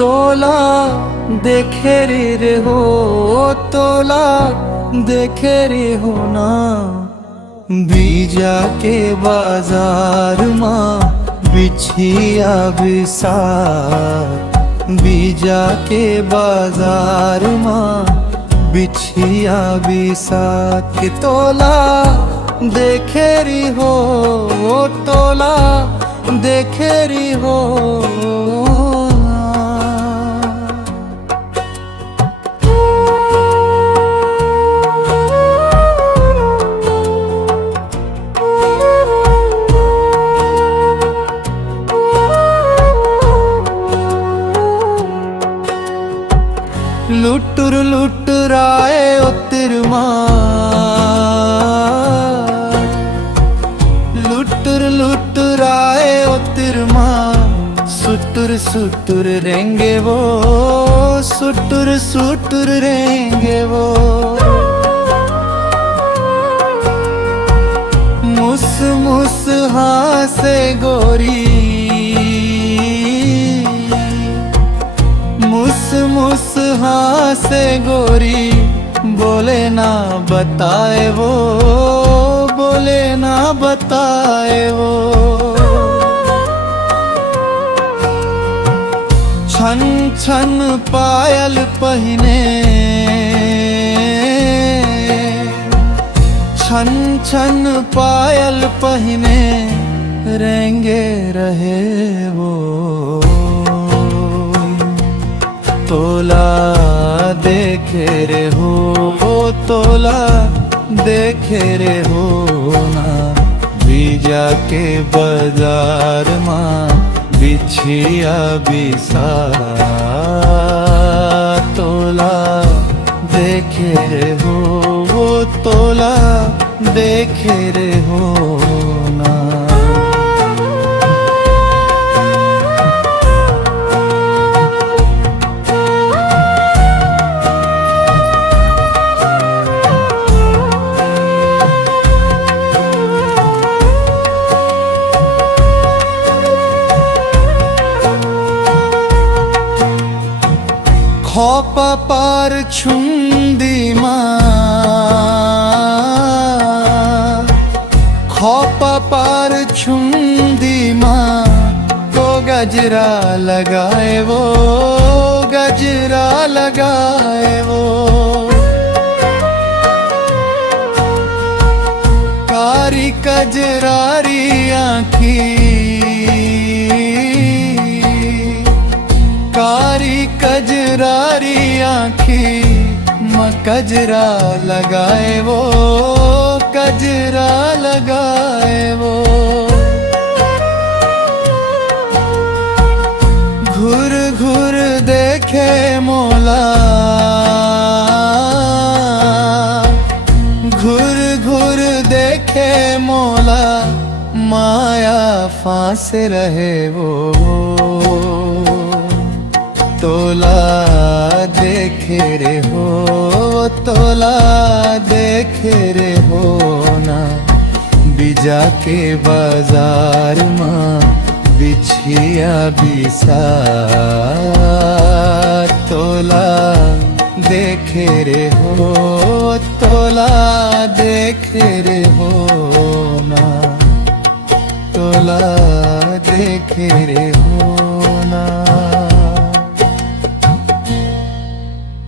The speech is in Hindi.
तोला देखे रे हो, तोला देखे रे हो ना। बीजा के बाजार माँ बिछिया बिसार, बीजा के बाजार माँ बिछिया बिसार। कि तोला देखे री हो, तोला देखे री हो। लुटुर लुटुराए ओ तिरमा, लुटुर लुटुराए ओ तिरमा। सुटुर सुटुर रेंगे वो, सुटुर सुटुर रेंगे वो। मुस मुस हासे गोरी, मुस मुस हासे गोरी। बोले ना बताए वो, बोले ना बताए वो। छन छन पायल पहने, छन छन पायल पहने। रेंगे रहे वो, तोला देखे रे हो, तोला देखे रे हो ना। बीजा के बाजार माँ बिछिया बिसार, तोला देखे रे हो, तोला देखे रे हो ना। खोपा पार छुंदी माँ, खोपा पार छुंदी माँ। को गजरा लगाए वो, गजरा लगाए वो। कारी कजरारी आँखी, कारी कजरारी आँखी। कजरा लगाए वो, कजरा लगाए वो। घुर घुर देखे मोला, घुर घुर देखे मोला। माया फांस रहे वो, तोला देखे रे हो, तोला देखे रे हो ना। बीजा के बाजार माँ बिछिया बिसार, तोला देखे रे हो, तोला देखे रे हो ना। तोला देखे रे हो ना।